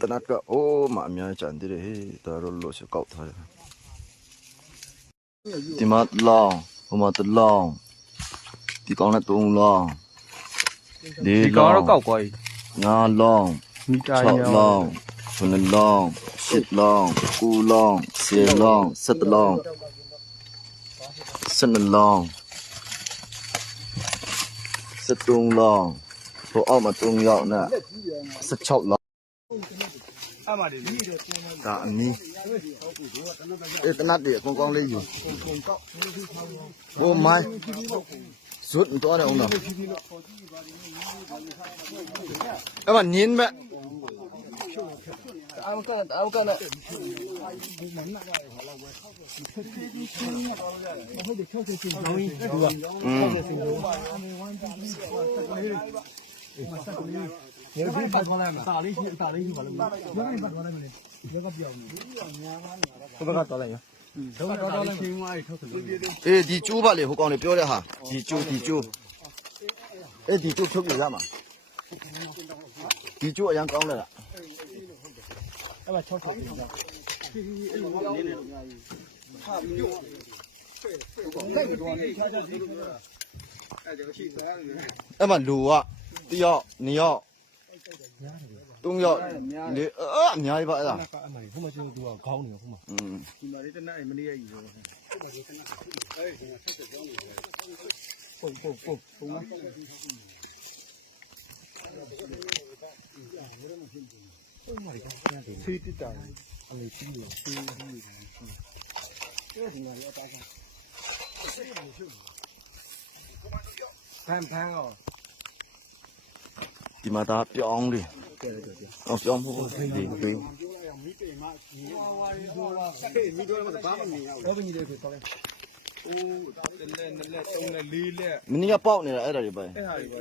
ตนัดก็โอ้มาเมียจันที่เด้แต่รถรถเสียเก่าท้ายที่มาลองผมมาตลองที่กองนั้นตรงลองดีลองงาลองชอบลองคนละลองชิดลองกูลองเสียลองสัตลองสนลองสตุงลองพอออกมาตรงยอกน่ะสชอบลองตาอันนี้ตนัดเดียกกองเลยอยู่โอ้ไม่สุดตัวเดียวเนาะแล้วมันยินไหมเอากันเลยဒီကျိုးပါလေဟိုကောင်လေးပြောတဲ့ဟာဒီကျိုးဒီကျိုးဖြုတ်ပြရမှာဒီကျိုးအရန်ကောင်းတယ်လားအဲ့မှာ6ထုတ်ပြရအဲ့မှာလူကတယောက်2ယောက်3ယောက်လေအများကြီးပါအဲ့ဒါအဲ့မှာဟိုမှာကျိုးသူကခေါင်းနေဟိုမှာဒီမှာလေးတနက်မနေ့ရည်ရောပုံလားဖေးတတာအမေကြီးလို့ဖေးကြီးတယ်ဒီမှာရတာဖမ်းရောဒီမှာဒါပြောင်းလေပြောင်းဖို့ဒီပေးမိတော့ဘာမှမမြင်ရဘူးဘယ်ညီလေးကိုတော်လဲအိုးလက်3လက်4လက်မင်းကပေါက်နေတာအဲ့ဒါတွေပဲအဲ့ဒါတွေပဲ